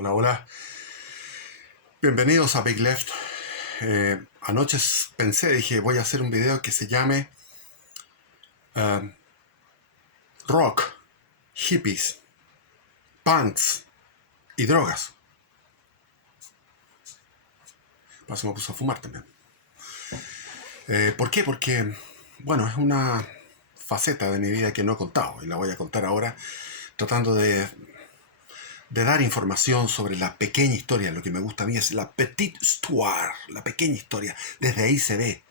Hola, hola. Bienvenidos a Big Left. Anoche dije, voy a hacer un video que se llame Rock, Hippies, Punks y Drogas. Paso me puse a fumar también. ¿Por qué? Porque, bueno, es una faceta de mi vida que no he contado y la voy a contar ahora tratando de dar información sobre la pequeña historia. Lo que me gusta a mí es la petite histoire, la pequeña historia. Desde ahí se ve.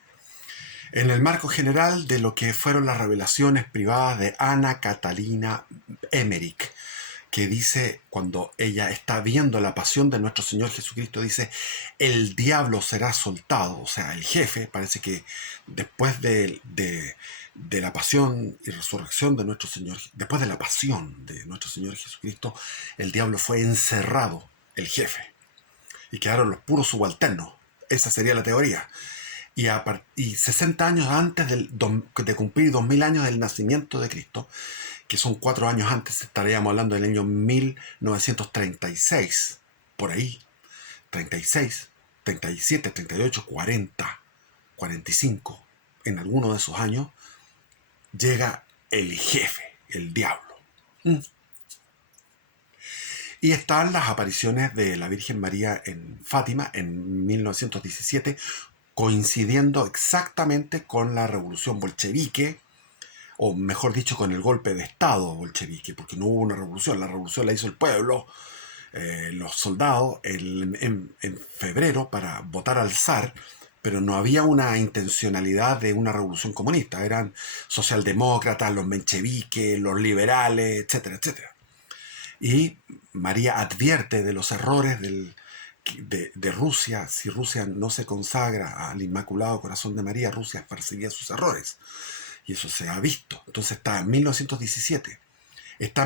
En el marco general de lo que fueron las revelaciones privadas de Anna Catalina Emmerich, que dice, cuando ella está viendo la pasión de nuestro Señor Jesucristo, dice, el diablo será soltado. O sea, el jefe, parece que después de la pasión y resurrección de nuestro Señor, después de la pasión de nuestro Señor Jesucristo, el diablo fue encerrado, el jefe, y quedaron los puros subalternos. Esa sería la teoría. Y 60 años antes de cumplir 2000 años del nacimiento de Cristo, que son 4 años antes, estaríamos hablando del año 1936, por ahí, 36, 37, 38, 40, 45, en alguno de esos años, llega el jefe, el diablo. Y están las apariciones de la Virgen María en Fátima en 1917, coincidiendo exactamente con la revolución bolchevique, o mejor dicho, con el golpe de Estado bolchevique, porque no hubo una revolución, la revolución la hizo el pueblo, los soldados, en febrero para votar al zar, pero no había una intencionalidad de una revolución comunista, eran socialdemócratas, los mencheviques, los liberales, etcétera, etcétera. Y María advierte de los errores de Rusia. Si Rusia no se consagra al Inmaculado Corazón de María, Rusia perseguía sus errores. Y eso se ha visto. Entonces está en 1917. Está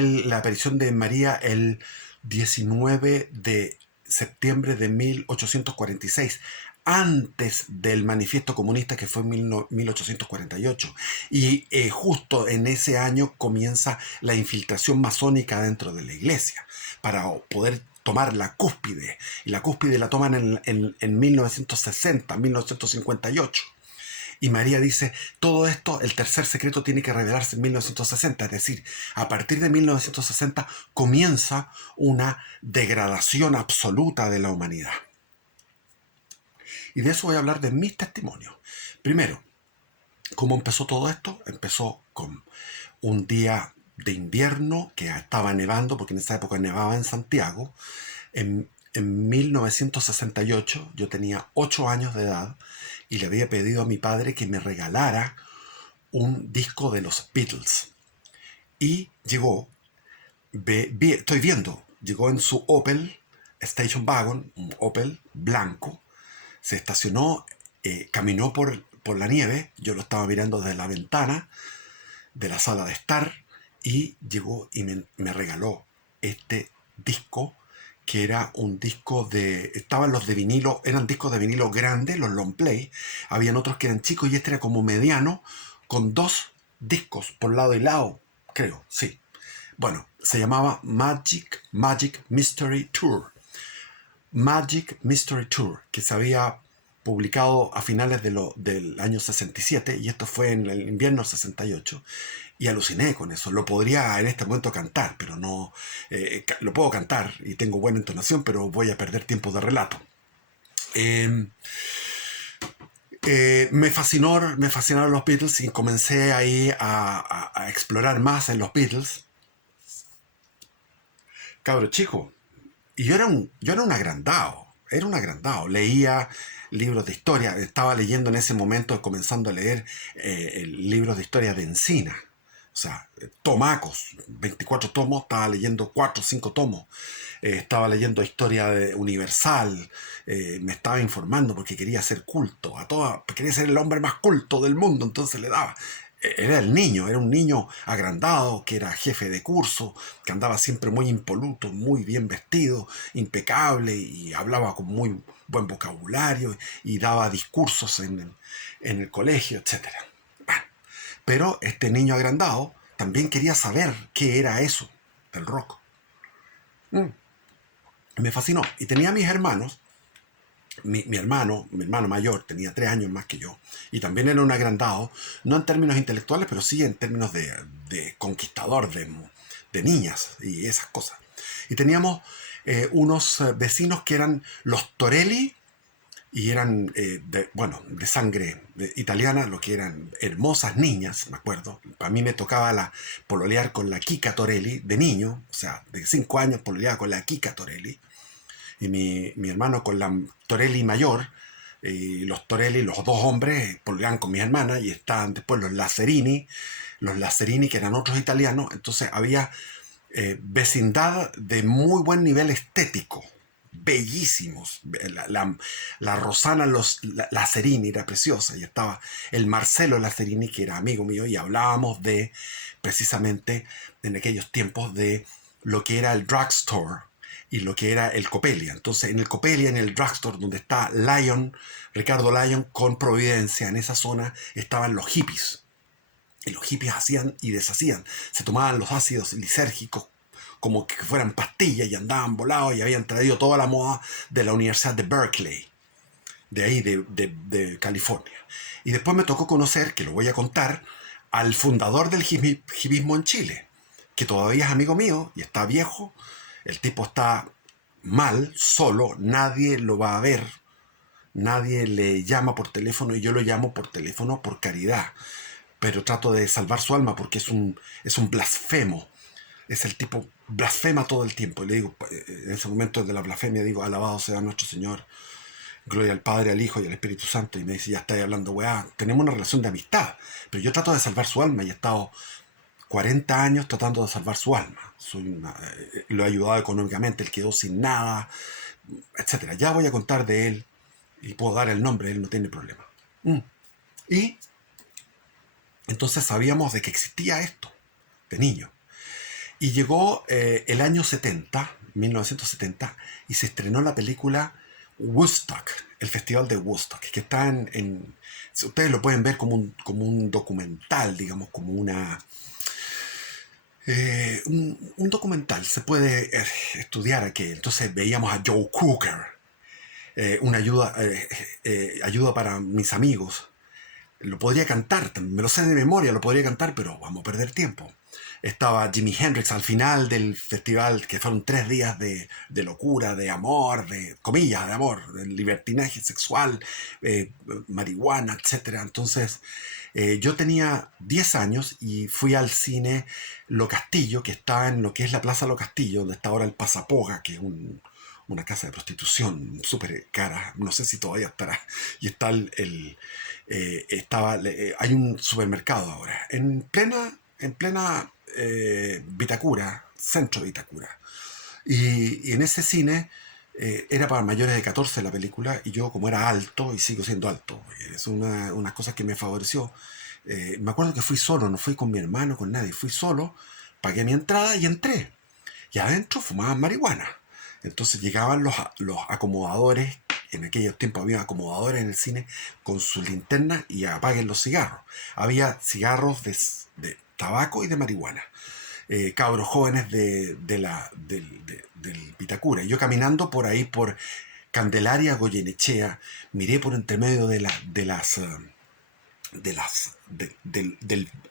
la aparición de María el 19 de septiembre de 1846, antes del manifiesto comunista, que fue en 1848. Y justo en ese año comienza la infiltración masónica dentro de la iglesia para poder tomar la cúspide. Y la cúspide la toman en 1960, 1958. Y María dice, todo esto, el tercer secreto tiene que revelarse en 1960, es decir, a partir de 1960 comienza una degradación absoluta de la humanidad. Y de eso voy a hablar de mis testimonios. Primero, ¿cómo empezó todo esto? Empezó con un día de invierno que estaba nevando, porque en esa época nevaba en Santiago. En 1968 yo tenía 8 años de edad y le había pedido a mi padre que me regalara un disco de los Beatles. Y llegó, estoy viendo, llegó en su Opel Station Wagon, un Opel blanco, se estacionó, caminó por la nieve, yo lo estaba mirando desde la ventana de la sala de estar, y llegó y me regaló este disco, que era un disco estaban los de vinilo, eran discos de vinilo grandes, los long play, habían otros que eran chicos y este era como mediano, con 2 discos por lado y lado, creo, sí. Bueno, se llamaba Magic Mystery Tour. Magic Mystery Tour, que se había publicado a finales del año 67, y esto fue en el invierno 68, y aluciné con eso. Lo podría en este momento cantar, pero no, lo puedo cantar y tengo buena entonación, pero voy a perder tiempo de relato. Me fascinaron los Beatles y comencé ahí a explorar más en los Beatles. Cabro chico, y yo era un agrandado, leía libros de historia, estaba leyendo en ese momento, comenzando a leer libros de historia de Encina, o sea, tomacos, 24 tomos, estaba leyendo 4 o 5 tomos, estaba leyendo historia universal, me estaba informando porque quería ser culto, quería ser el hombre más culto del mundo, entonces le daba. Era un niño agrandado, que era jefe de curso, que andaba siempre muy impoluto, muy bien vestido, impecable, y hablaba con muy buen vocabulario y daba discursos en el colegio, etc. Bueno, pero este niño agrandado también quería saber qué era eso del rock. Me fascinó. Y tenía mis hermanos. Mi hermano mayor tenía 3 años más que yo y también era un agrandado, no en términos intelectuales, pero sí en términos de conquistador, de niñas y esas cosas. Y teníamos unos vecinos que eran los Torelli y eran, bueno, de sangre italiana, lo que eran hermosas niñas, me acuerdo. A mí me tocaba pololear con la Kika Torelli de niño, o sea, de 5 años pololeaba con la Kika Torelli y mi hermano con la Torelli mayor, y los Torelli, los dos hombres, pololeaban con mi hermana, y estaban después los Lazzarini que eran otros italianos. Entonces había vecindad de muy buen nivel estético, bellísimos. La Rosana Lazzarini era preciosa, y estaba el Marcelo Lazzarini, que era amigo mío, y hablábamos de, precisamente, en aquellos tiempos, de lo que era el drugstore y lo que era el Copelia. Entonces, en el Copelia, en el drugstore, donde está Ricardo Lyon con Providencia, en esa zona estaban los hippies. Y los hippies hacían y deshacían. Se tomaban los ácidos lisérgicos como que fueran pastillas y andaban volados y habían traído toda la moda de la Universidad de Berkeley, de ahí, de California. Y después me tocó conocer, que lo voy a contar, al fundador del hippismo en Chile, que todavía es amigo mío y está viejo. El tipo está mal, solo, nadie lo va a ver, nadie le llama por teléfono y yo lo llamo por teléfono por caridad, pero trato de salvar su alma porque es un blasfemo. Es el tipo, blasfema todo el tiempo. Y le digo, en ese momento de la blasfemia, digo, alabado sea nuestro Señor, gloria al Padre, al Hijo y al Espíritu Santo. Y me dice, ya estáis hablando, weá, tenemos una relación de amistad, pero yo trato de salvar su alma y he estado 40 años tratando de salvar su alma. Lo he ayudado económicamente, él quedó sin nada, etcétera. Ya voy a contar de él y puedo dar el nombre, él no tiene problema. Y entonces sabíamos de que existía esto, de niño. Y llegó el año 70, 1970, y se estrenó la película Woodstock, el Festival de Woodstock, que está ustedes lo pueden ver como un documental, digamos, como un documental. Se puede estudiar aquí. Entonces veíamos a Joe Cocker, una ayuda para mis amigos. Lo podría cantar, me lo sé de memoria, lo podría cantar, pero vamos a perder tiempo. Estaba Jimi Hendrix al final del festival, que fueron 3 días de locura, de amor, de comillas, de amor, de libertinaje sexual, marihuana, etcétera. Entonces, yo tenía 10 años y fui al cine Lo Castillo, que está en lo que es la Plaza Lo Castillo, donde está ahora el Pasapoga, que es una casa de prostitución súper cara, no sé si todavía estará, y está hay un supermercado ahora, en plena Vitacura, centro de Vitacura. Y en ese cine era para mayores de 14 la película, y yo, como era alto y sigo siendo alto, es una cosa que me favoreció. Me acuerdo que fui solo, no fui con mi hermano, con nadie, fui solo, pagué mi entrada y entré. Y adentro fumaban marihuana. Entonces llegaban los acomodadores, en aquellos tiempos había acomodadores en el cine, con su linterna y apaguen los cigarros. Había cigarros de tabaco y de marihuana. Cabros jóvenes del Vitacura. Y yo caminando por ahí, por Candelaria, Goyenechea, miré por entre medio del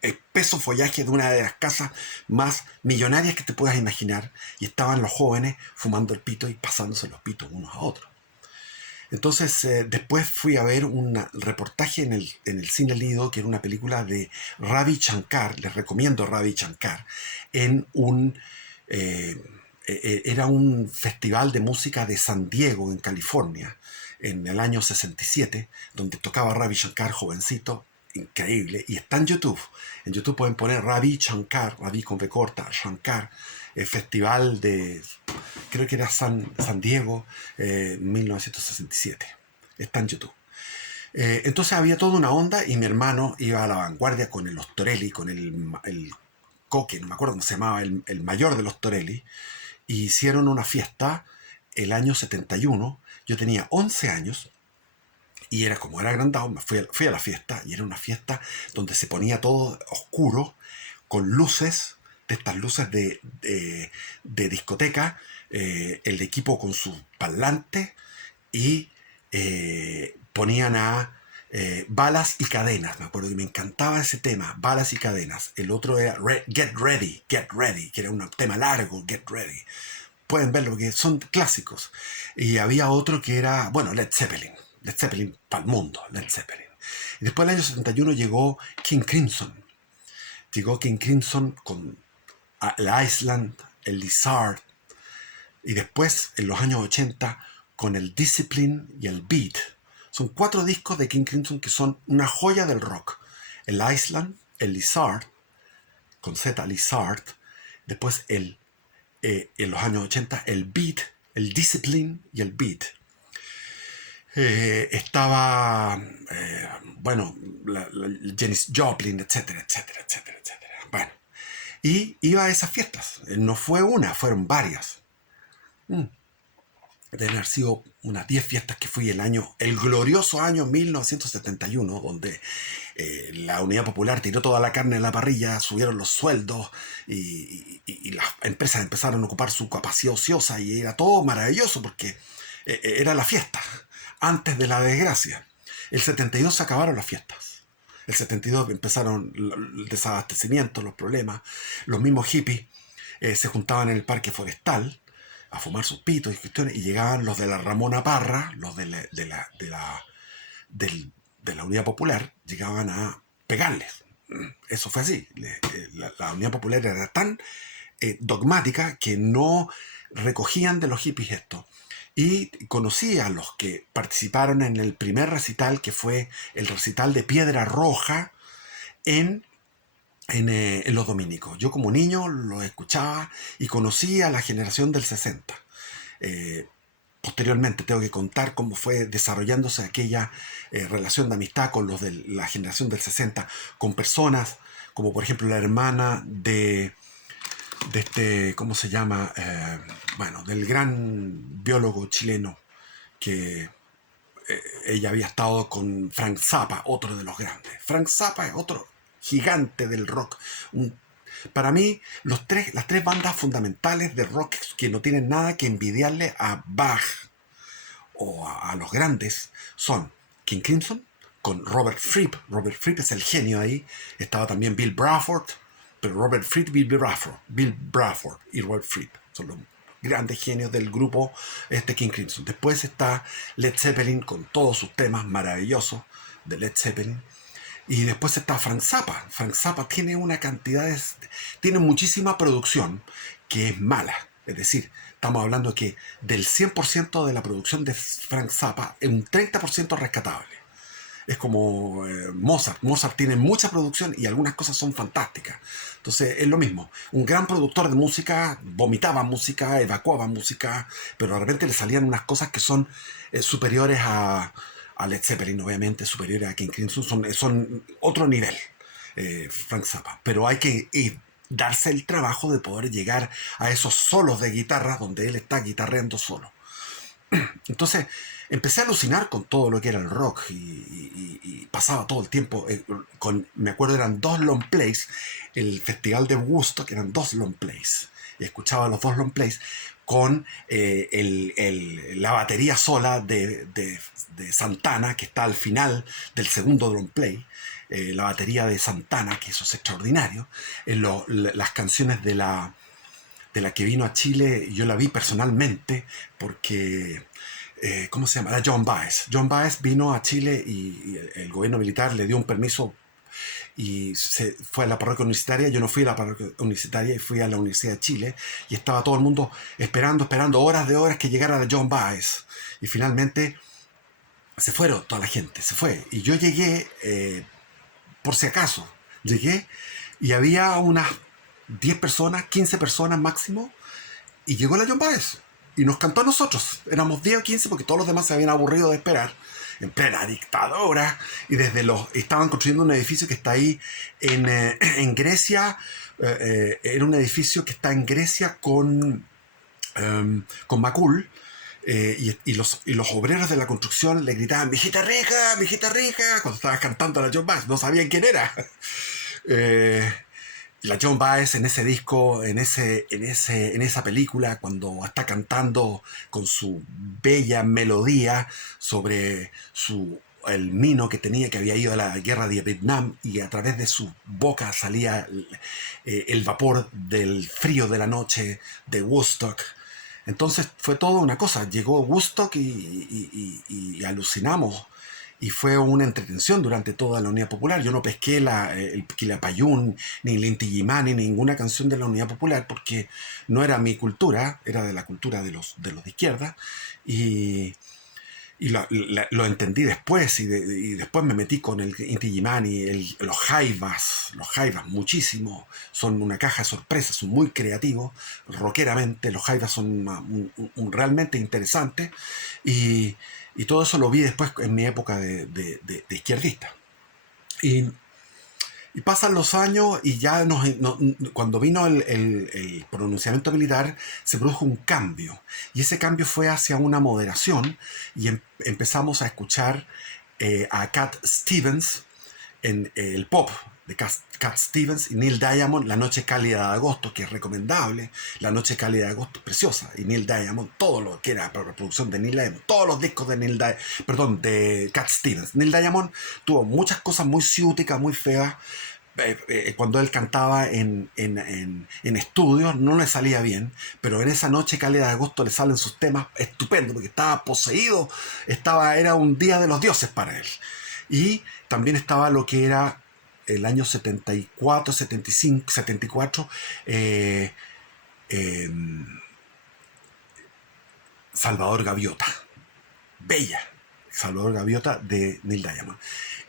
espeso follaje de una de las casas más millonarias que te puedas imaginar, y estaban los jóvenes fumando el pito y pasándose los pitos unos a otros. Entonces, después fui a ver un reportaje en el Cine Lido, que era una película de Ravi Shankar. Les recomiendo Ravi Shankar. Era un festival de música de San Diego, en California, en el año 67, donde tocaba Ravi Shankar, jovencito, increíble, y está en YouTube. En YouTube pueden poner Ravi Shankar, Ravi con V corta, Shankar, el festival creo que era San Diego, 1967. Está en YouTube. Entonces había toda una onda, y mi hermano iba a la vanguardia con los Torelli, con el Coque, no me acuerdo cómo se llamaba, el mayor de los Torelli, y hicieron una fiesta el año 71. Yo tenía 11 años, y como era agrandado, fui a la fiesta, y era una fiesta donde se ponía todo oscuro, con luces, de estas luces de discoteca, el equipo con sus parlantes y ponían a Balas y Cadenas. Me acuerdo que me encantaba ese tema, Balas y Cadenas. El otro era Get Ready, que era un tema largo, Get Ready. Pueden verlo porque son clásicos. Y había otro que era, bueno, Led Zeppelin. Led Zeppelin para el mundo, Led Zeppelin. Y después del año 71 llegó King Crimson. Llegó King Crimson con el Island, el Lizard. Y después, en los años 80, con el Discipline y el Beat. Son 4 discos de King Crimson que son una joya del rock. El Island, el Lizard, con Z, Lizard. Después en los años 80, el Beat, el Discipline y el Beat. Estaba, bueno, Janis Joplin, etcétera, etcétera, etcétera, etcétera. Bueno, y iba a esas fiestas. No fue una, fueron varias. Deben haber sido unas 10 fiestas que fui el glorioso año 1971, donde la Unidad Popular tiró toda la carne en la parrilla, subieron los sueldos y las empresas empezaron a ocupar su capacidad ociosa y era todo maravilloso porque era la fiesta, antes de la desgracia. El 72 se acabaron las fiestas. El 72 empezaron el desabastecimiento, los problemas. Los mismos hippies se juntaban en el parque forestal a fumar sus pitos y cuestiones, y llegaban los de la Ramona Parra, los de la Unidad Popular, llegaban a pegarles. Eso fue así. La Unidad Popular era tan dogmática que no recogían de los hippies esto. Y conocí a los que participaron en el primer recital, que fue el recital de Piedra Roja en los dominicos. Yo como niño lo escuchaba y conocí a la generación del 60. Posteriormente tengo que contar cómo fue desarrollándose aquella relación de amistad con los de la generación del 60, con personas como por ejemplo la hermana de este, ¿cómo se llama? Bueno, del gran biólogo chileno que ella había estado con Frank Zappa, otro de los grandes. Frank Zappa es otro gigante del rock. Para mí, las tres bandas fundamentales de rock que no tienen nada que envidiarle a Bach o a los grandes son King Crimson con Robert Fripp. Robert Fripp es el genio ahí. Estaba también Bill Bruford, pero Robert Fripp, Bill Bruford y Robert Fripp son los grandes genios del grupo King Crimson. Después está Led Zeppelin con todos sus temas maravillosos de Led Zeppelin. Y después está Frank Zappa. Frank Zappa tiene una cantidad tiene muchísima producción que es mala. Es decir, estamos hablando que del 100% de la producción de Frank Zappa, un 30% rescatable. Es como Mozart. Mozart tiene mucha producción y algunas cosas son fantásticas. Entonces es lo mismo. Un gran productor de música vomitaba música, evacuaba música, pero de repente le salían unas cosas que son superiores a Led Zeppelin, obviamente, superiores a King Crimson. Son otro nivel, Frank Zappa. Pero hay que darse el trabajo de poder llegar a esos solos de guitarra donde él está guitarreando solo. Entonces empecé a alucinar con todo lo que era el rock y pasaba todo el tiempo me acuerdo eran 2 long plays, el festival de Woodstock eran 2 long plays, y escuchaba los 2 long plays con la batería sola de Santana, que está al final del segundo long play, la batería de Santana, que eso es extraordinario, las canciones de la que vino a Chile, yo la vi personalmente porque, ¿cómo se llama? Era John Baez. John Baez vino a Chile y el gobierno militar le dio un permiso y se fue a la parroquia universitaria. Yo no fui a la parroquia universitaria y fui a la Universidad de Chile y estaba todo el mundo esperando horas de horas que llegara John Baez. Y finalmente se fueron, toda la gente se fue. Y yo llegué, por si acaso, llegué y había unas 10 personas, 15 personas máximo, y llegó la John Baez y nos cantó a nosotros. Éramos 10 o 15 porque todos los demás se habían aburrido de esperar en plena dictadura, y estaban construyendo un edificio que está ahí en Grecia. Era un edificio que está en Grecia con Macul. Y los obreros de la construcción le gritaban mijita rica, cuando estaba cantando a la John Baez. No sabían quién era. la Joan Baez en ese disco, en esa película, cuando está cantando con su bella melodía sobre el mino que tenía, que había ido a la guerra de Vietnam, y a través de su boca salía el vapor del frío de la noche de Woodstock. Entonces fue toda una cosa. Llegó Woodstock y alucinamos. Y fue una entretención durante toda la Unidad Popular. Yo no pesqué el Quilapayún, ni el Inti Illimani, ni ninguna canción de la Unidad Popular, porque no era mi cultura, era de la cultura de los de izquierda. Y, lo entendí después, y después me metí con el Inti Illimani, los Jaivas muchísimo, son una caja de sorpresas, son muy creativos, rockeramente, los Jaivas son realmente interesantes, y, y todo eso lo vi después en mi época de izquierdista. Y, y pasan los años y ya cuando vino el pronunciamiento militar se produjo un cambio. Y ese cambio fue hacia una moderación y empezamos a escuchar a Cat Stevens en el pop de Cat Stevens y Neil Diamond, La Noche Cálida de Agosto, que es recomendable. La Noche Cálida de Agosto es preciosa. Y Neil Diamond, todo lo que era para la producción de Neil Diamond, todos los discos de Cat Stevens. Neil Diamond tuvo muchas cosas muy ciúticas, muy feas. Cuando él cantaba en estudios no le salía bien, pero en esa Noche Cálida de Agosto le salen sus temas estupendos, porque estaba poseído, era un día de los dioses para él. Y también estaba lo que era el año 74, 75, 74, eh, eh, Salvador Gaviota, bella, Salvador Gaviota de Neil Diamond.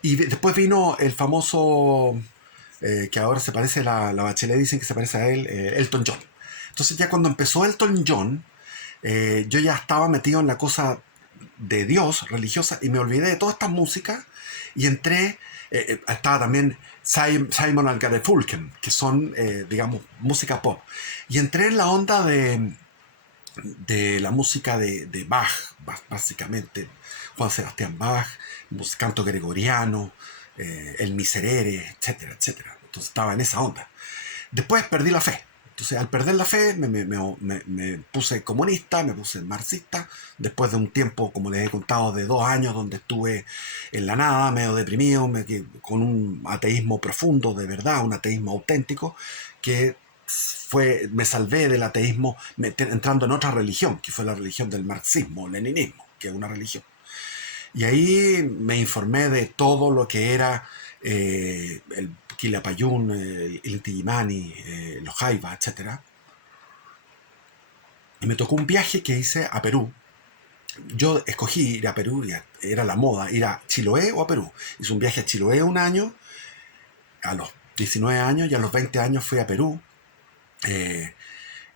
Y después vino el famoso, que ahora se parece, la Bachelet dicen que se parece a él, Elton John. Entonces ya cuando empezó Elton John, yo ya estaba metido en la cosa de Dios religiosa y me olvidé de toda esta música y entré, estaba también Simon and Garfunkel, que son, digamos, música pop, y entré en la onda de la música de Bach, básicamente Juan Sebastián Bach, canto gregoriano, el Miserere, etcétera, etcétera. Entonces estaba en esa onda. Después perdí la fe. Entonces, al perder la fe, me puse comunista, me puse marxista. Después de un tiempo, como les he contado, de 2 años, donde estuve en la nada, medio deprimido, con un ateísmo profundo, de verdad, un ateísmo auténtico, que me salvé del ateísmo entrando en otra religión, que fue la religión del marxismo, leninismo, que es una religión. Y ahí me informé de todo lo que era el Quilapayún, el Inti Illimani, los Jaivas, etc. Y me tocó un viaje que hice a Perú. Yo escogí ir a Perú, era la moda, ir a Chiloé o a Perú. Hice un viaje a Chiloé un año, a los 19 años, y a los 20 años fui a Perú.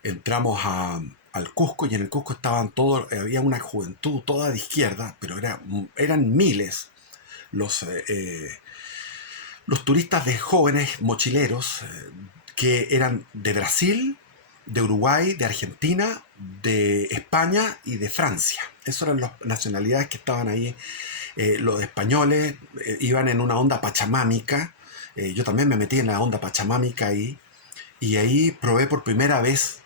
Entramos al Cusco, y en el Cusco estaban todos, había una juventud toda de izquierda, pero eran miles los turistas de jóvenes mochileros que eran de Brasil, de Uruguay, de Argentina, de España y de Francia. Esas eran las nacionalidades que estaban ahí. Los españoles iban en una onda pachamámica. Yo también me metí en la onda pachamámica ahí. Y ahí probé por primera vez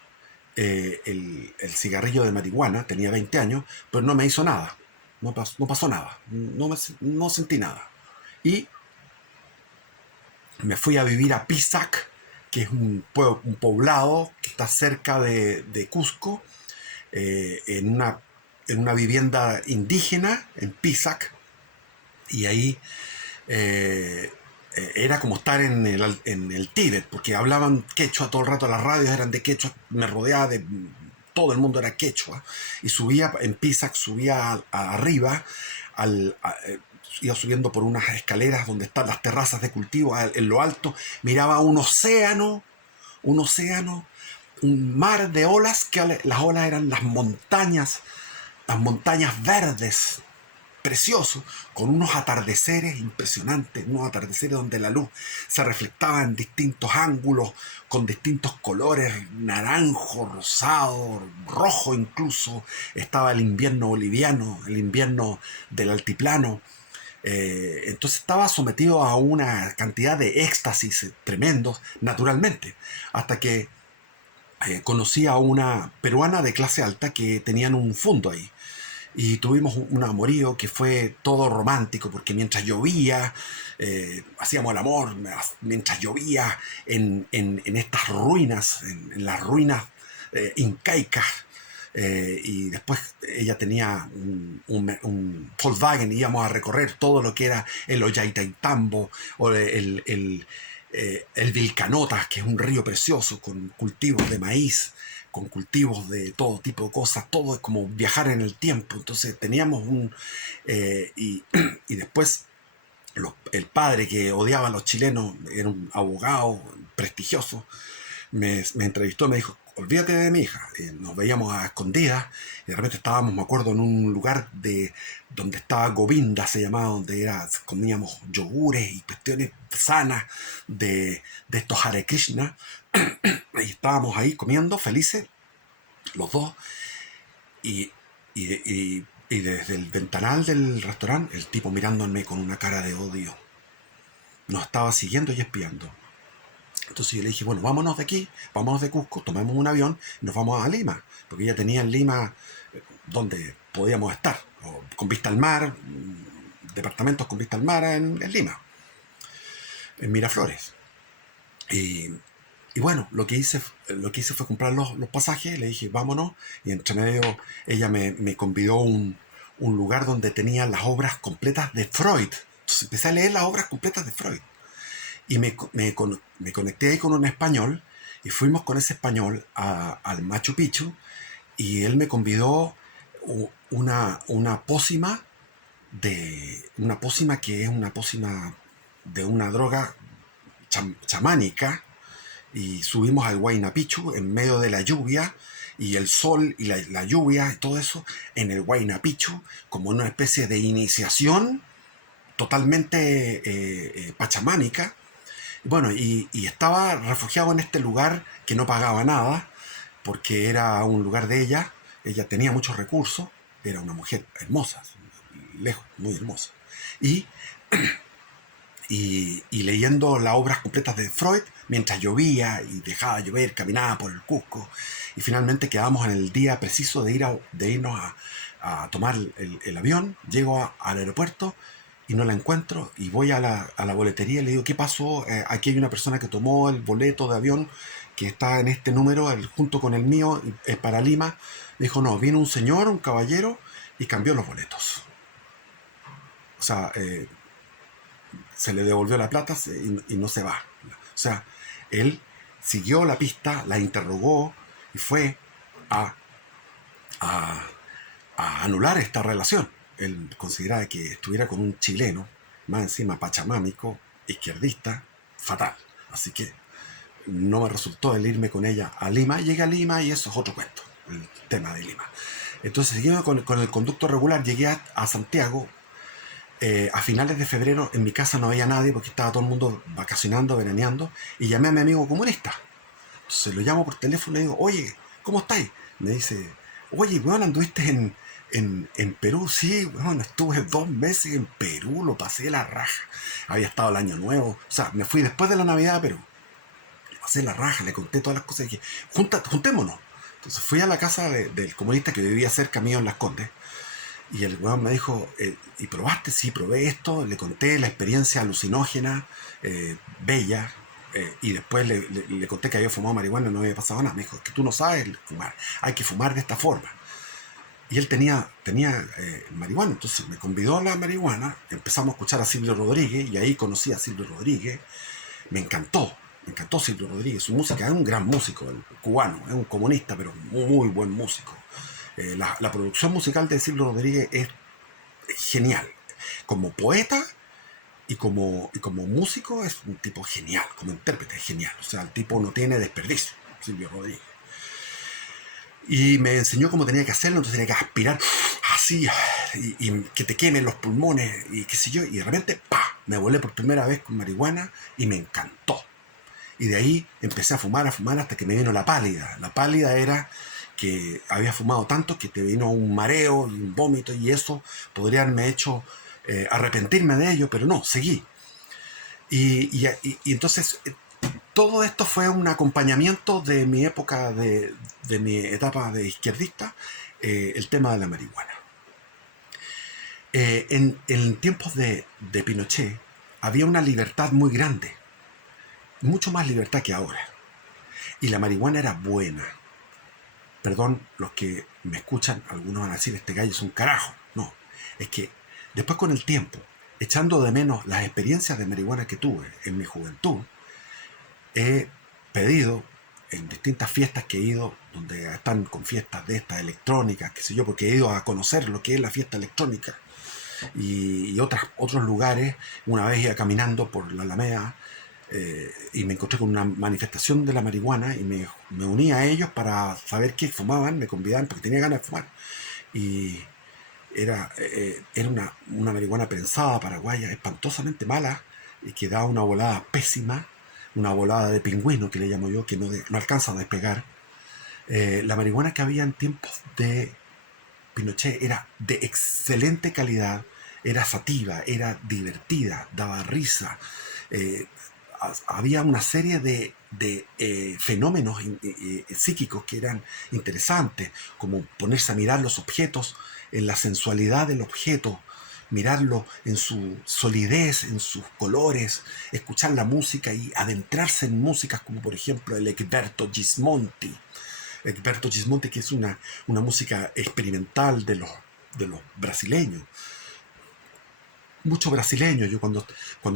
el cigarrillo de marihuana. Tenía 20 años, pero no me hizo nada. No pasó nada. No sentí nada. Y me fui a vivir a Pisac, que es un poblado que está cerca de Cusco, en una vivienda indígena en Pisac. Y ahí era como estar en el Tíbet, porque hablaban quechua todo el rato, las radios eran de quechua, me rodeaba de... Todo el mundo era quechua. Y subía en Pisac, subía arriba, iba subiendo por unas escaleras donde están las terrazas de cultivo. En lo alto miraba un océano, un mar de olas, que las olas eran las montañas verdes, preciosos, con unos atardeceres impresionantes, unos atardeceres donde la luz se reflectaba en distintos ángulos, con distintos colores, naranjo, rosado, rojo incluso. Estaba el invierno boliviano, el invierno del altiplano. Entonces estaba sometido a una cantidad de éxtasis tremendos, naturalmente, hasta que conocí a una peruana de clase alta que tenían un fondo ahí. Y tuvimos un amorío que fue todo romántico, porque mientras llovía, hacíamos el amor, mientras llovía en estas ruinas, en las ruinas incaicas. Y después ella tenía un Volkswagen y íbamos a recorrer todo lo que era el Ollantaytambo o el Vilcanotas, que es un río precioso con cultivos de maíz, con cultivos de todo tipo de cosas, todo es como viajar en el tiempo. Entonces teníamos y después el padre que odiaba a los chilenos, era un abogado prestigioso, me entrevistó y me dijo, olvídate de mi hija. Nos veíamos a escondidas y de repente estábamos, me acuerdo, en un lugar donde estaba Govinda, se llamaba, donde comíamos yogures y cuestiones sanas de estos Hare Krishna. Y estábamos ahí comiendo felices, los dos, y, y desde el ventanal del restaurante, el tipo mirándome con una cara de odio. Nos estaba siguiendo y espiando. Entonces yo le dije, bueno, vámonos de aquí, vámonos de Cusco, tomemos un avión y nos vamos a Lima, porque ella tenía en Lima donde podíamos estar, con vista al mar, departamentos con vista al mar en Lima, en Miraflores. Y, y bueno, lo que hice fue comprar los pasajes, le dije, vámonos, y entre medio ella me convidó a un lugar donde tenía las obras completas de Freud. Entonces empecé a leer las obras completas de Freud. Y me conecté ahí con un español y fuimos con ese español al Machu Picchu y él me convidó una pócima una pócima que es una pócima de una droga chamánica y subimos al Huayna Picchu en medio de la lluvia y el sol y la lluvia y todo eso en el Huayna Picchu como una especie de iniciación totalmente pachamánica. Bueno, y estaba refugiado en este lugar que no pagaba nada, porque era un lugar de ella. Ella tenía muchos recursos, era una mujer hermosa, lejos, muy hermosa. Y, y leyendo las obras completas de Freud, mientras llovía y dejaba de llover, caminaba por el Cusco. Y finalmente quedamos en el día preciso de irnos a tomar el avión. Llego al aeropuerto y no la encuentro y voy a la boletería y le digo, ¿qué pasó? Aquí hay una persona que tomó el boleto de avión que está en este número junto con el mío para Lima. Me dijo, no, vino un señor, un caballero y cambió los boletos. O sea, se le devolvió la plata y no se va. O sea, él siguió la pista, la interrogó y fue a, a, a anular esta relación. Él consideraba que estuviera con un chileno, más encima pachamámico, izquierdista, fatal. Así que no me resultó el irme con ella a Lima. Llegué a Lima y eso es otro cuento, el tema de Lima. Entonces, siguiendo con el conducto regular, llegué a Santiago. A finales de febrero en mi casa no había nadie porque estaba todo el mundo vacacionando, veraneando, y llamé a mi amigo comunista. Entonces lo llamo por teléfono y le digo, oye, ¿cómo estáis? Me dice, oye, weón, ¿anduviste en Perú? Sí, weón, estuve 2 meses en Perú, lo pasé la raja. Había estado el año nuevo, o sea, me fui después de la Navidad a Perú. Lo pasé la raja, le conté todas las cosas y dije, juntémonos. Entonces fui a la casa del comunista que vivía cerca mío en Las Condes. Y el weón me dijo, ¿y probaste? Sí, probé esto. Le conté la experiencia alucinógena, bella. Y después le conté que había fumado marihuana y no había pasado nada. Me dijo, es que tú no sabes fumar. Hay que fumar de esta forma. Y él tenía marihuana. Entonces me convidó a la marihuana. Empezamos a escuchar a Silvio Rodríguez. Y ahí conocí a Silvio Rodríguez. Me encantó. Me encantó Silvio Rodríguez. Su música es un gran músico, el cubano. Es un comunista, pero muy buen músico. La producción musical de Silvio Rodríguez es genial. Como poeta y como músico es un tipo genial. Como intérprete es genial. O sea, el tipo no tiene desperdicio, Silvio Rodríguez. Y me enseñó cómo tenía que hacerlo. Entonces tenía que aspirar así y que te quemen los pulmones y qué sé yo. Y de repente, ¡pah!, me volé por primera vez con marihuana y me encantó. Y de ahí empecé a fumar hasta que me vino la pálida. La pálida era que había fumado tanto que te vino un mareo y un vómito, y eso podría haberme hecho arrepentirme de ello, pero no, seguí. Y entonces todo esto fue un acompañamiento de mi época, de mi etapa de izquierdista, el tema de la marihuana. En tiempos de Pinochet había una libertad muy grande, mucho más libertad que ahora. Y la marihuana era buena. Perdón, los que me escuchan, algunos van a decir, este gallo es un carajo. No, es que después con el tiempo, echando de menos las experiencias de marihuana que tuve en mi juventud, he pedido en distintas fiestas que he ido, donde están con fiestas de estas electrónicas, qué sé yo, porque he ido a conocer lo que es la fiesta electrónica y otros lugares. Una vez iba caminando por la Alameda y me encontré con una manifestación de la marihuana y me uní a ellos para saber qué fumaban, me convidaban porque tenía ganas de fumar. Y era una marihuana prensada paraguaya, espantosamente mala, y que daba una volada pésima, una volada de pingüino que le llamo yo, que no alcanza a despegar. La marihuana que había en tiempos de Pinochet era de excelente calidad, era sativa, era divertida, daba risa. eh, Había una serie de fenómenos psíquicos que eran interesantes, como ponerse a mirar los objetos en la sensualidad del objeto, mirarlo en su solidez, en sus colores, escuchar la música y adentrarse en músicas como por ejemplo el Egberto Gismonti. Egberto Gismonti, que es una música experimental de los brasileños. Mucho brasileño. Yo cuando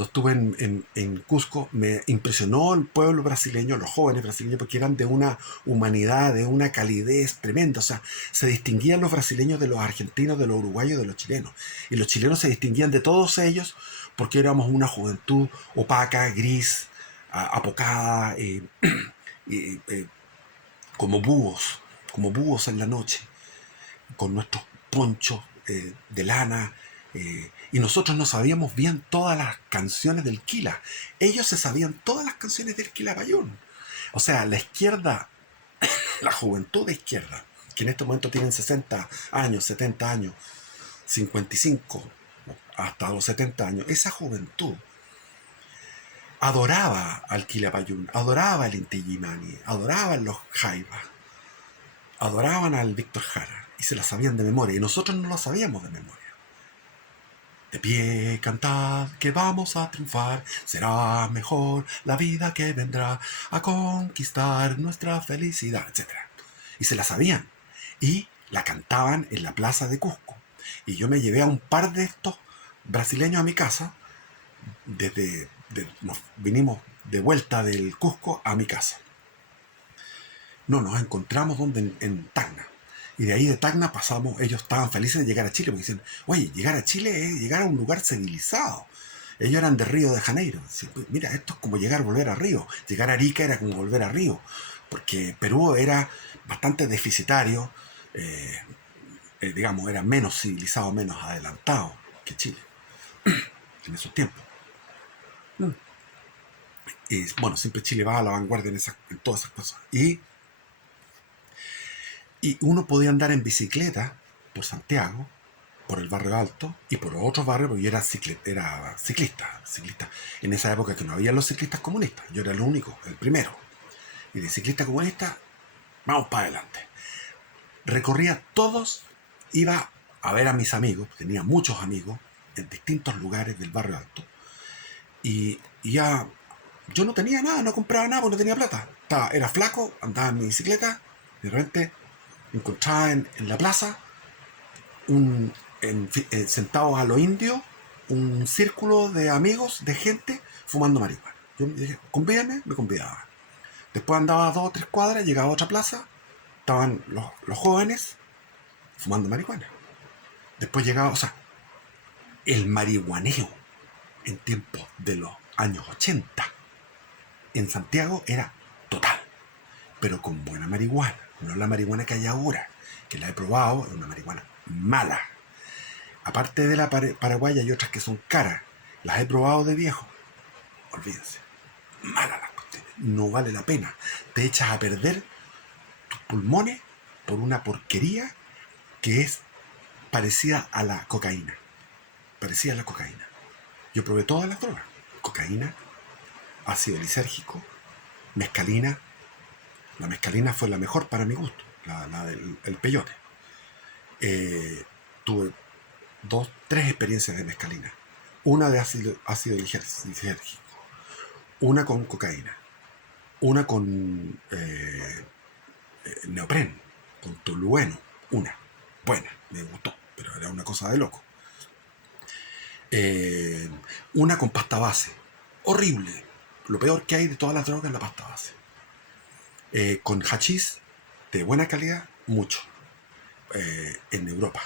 estuve en Cusco me impresionó el pueblo brasileño, los jóvenes brasileños, porque eran de una humanidad, de una calidez tremenda. O sea, se distinguían los brasileños de los argentinos, de los uruguayos, de los chilenos. Y los chilenos se distinguían de todos ellos porque éramos una juventud opaca, gris, apocada, como búhos en la noche, con nuestros ponchos de lana, y nosotros no sabíamos bien todas las canciones del Quila. Ellos se sabían todas las canciones del Quilapayún. O sea, la izquierda, la juventud de izquierda, que en este momento tienen 60 años, 70 años, 55, hasta los 70 años, esa juventud adoraba al Quilapayún, adoraba al Inti Illimani, adoraban los Jaivas, adoraban al Víctor Jara y se la sabían de memoria, y nosotros no lo sabíamos de memoria. De pie cantad que vamos a triunfar, será mejor la vida que vendrá a conquistar nuestra felicidad, etc. Y se la sabían y la cantaban en la plaza de Cusco. Y yo me llevé a un par de estos brasileños a mi casa, nos vinimos de vuelta del Cusco a mi casa. No, nos encontramos en Tacna. Y de ahí de Tacna pasamos, ellos estaban felices de llegar a Chile, porque dicen, oye, llegar a Chile es llegar a un lugar civilizado. Ellos eran de Río de Janeiro. Dicen, mira, esto es como volver a Río. Llegar a Arica era como volver a Río, porque Perú era bastante deficitario, digamos, era menos civilizado, menos adelantado que Chile en esos tiempos. Y bueno, siempre Chile va a la vanguardia en todas esas cosas. Y uno podía andar en bicicleta por Santiago, por el barrio Alto y por otros barrios, porque yo era ciclista. En esa época que no había los ciclistas comunistas, yo era el único, el primero. Y de ciclista comunista, vamos para adelante. Recorría todos, iba a ver a mis amigos, tenía muchos amigos en distintos lugares del barrio Alto. Y ya yo no tenía nada, no compraba nada porque no tenía plata. Era flaco, andaba en mi bicicleta, de repente encontraba en la plaza sentados a los indios, un círculo de amigos, de gente fumando marihuana. Yo me dije, convídame, me convidaban. Después andaba 2 o 3 cuadras, llegaba a otra plaza, estaban los jóvenes fumando marihuana. Después llegaba, o sea, el marihuaneo en tiempos de los años 80 en Santiago era total, pero con buena marihuana, no la marihuana que hay ahora, que la he probado, es una marihuana mala. Aparte de la paraguaya hay otras que son caras, las he probado de viejo, olvídense, malas las cuestiones, no vale la pena, te echas a perder tus pulmones por una porquería que es parecida a la cocaína. parecía la cocaína. Yo probé todas las drogas. Cocaína, ácido lisérgico, mescalina. La mescalina fue la mejor para mi gusto, la del el peyote. Tuve tres experiencias de mescalina. Una de ácido lisérgico, una con cocaína, una con neopren, con tolueno, una. Buena, me gustó, pero era una cosa de loco. Eh, una con pasta base, horrible. Lo peor que hay de todas las drogas es la pasta base. Con hachís de buena calidad, mucho. En Europa.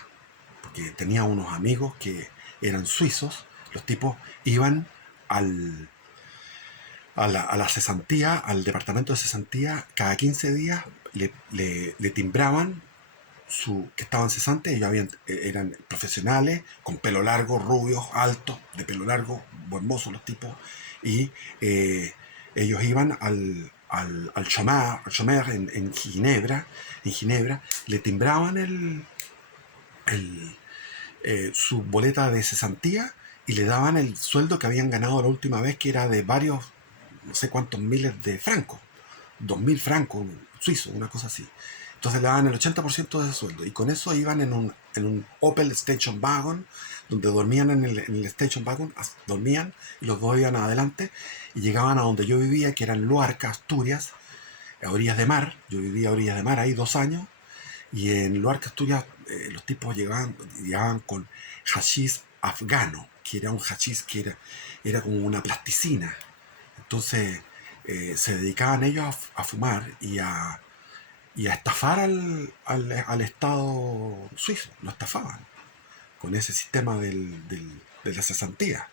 Porque tenía unos amigos que eran suizos. Los tipos iban al, a la cesantía, al departamento de cesantía, cada 15 días le timbraban que estaban cesantes. Ellos eran profesionales, con pelo largo, rubios, altos, de pelo largo, buen mozo los tipos, y ellos iban al Chomer en Ginebra, le timbraban su boleta de cesantía y le daban el sueldo que habían ganado la última vez, que era de varios, no sé cuántos miles de francos, 2000 francos suizos, una cosa así. Entonces le daban el 80% de ese sueldo y con eso iban en un Opel Station Wagon, donde dormían en el Station Wagon, dormían y los dos iban adelante y llegaban a donde yo vivía, que era en Luarca, Asturias, a orillas de mar. Yo vivía a orillas de mar ahí 2 años. Y en Luarca, Asturias, los tipos llegaban con hachís afgano, que era un hachís que era como una plasticina. Entonces se dedicaban ellos a fumar y a estafar al Estado suizo. Lo estafaban con ese sistema de la cesantía.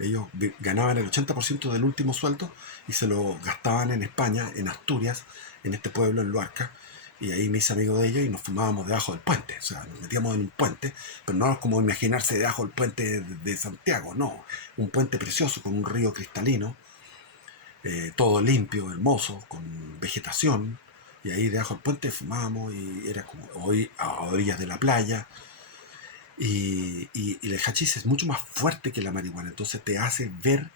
Ellos ganaban el 80% del último sueldo y se lo gastaban en España, en Asturias, en este pueblo, en Luarca. Y ahí me hice amigo de ellos y nos fumábamos debajo del puente. O sea, nos metíamos en un puente, pero no es como imaginarse debajo del puente de Santiago, no. Un puente precioso con un río cristalino, todo limpio, hermoso, con vegetación. Y ahí debajo del puente fumábamos y era como hoy a orillas de la playa. Y el hachís es mucho más fuerte que la marihuana, entonces te hace ver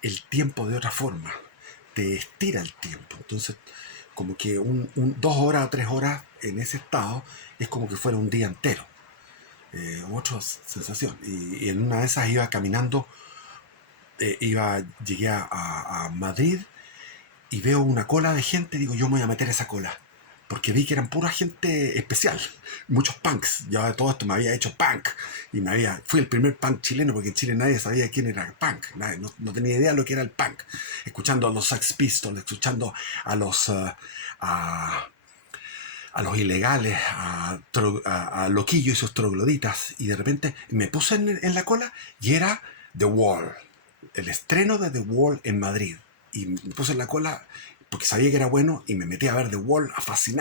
el tiempo de otra forma, te estira el tiempo. Entonces, como que 2 horas o 3 horas en ese estado es como que fuera un día entero. Otra sensación. Y en una de esas iba caminando, llegué a Madrid y veo una cola de gente, digo, yo me voy a meter a esa cola. Porque vi que eran pura gente especial, muchos punks. Yo de todo esto me había hecho punk y fui el primer punk chileno, porque en Chile nadie sabía quién era punk, no tenía idea de lo que era el punk. Escuchando a los Sex Pistols, escuchando a a los ilegales, a Loquillo y sus trogloditas, y de repente me puse en la cola y era The Wall, el estreno de The Wall en Madrid. Y me puse en la cola porque sabía que era bueno y me metí a ver The Wall, a fascinar.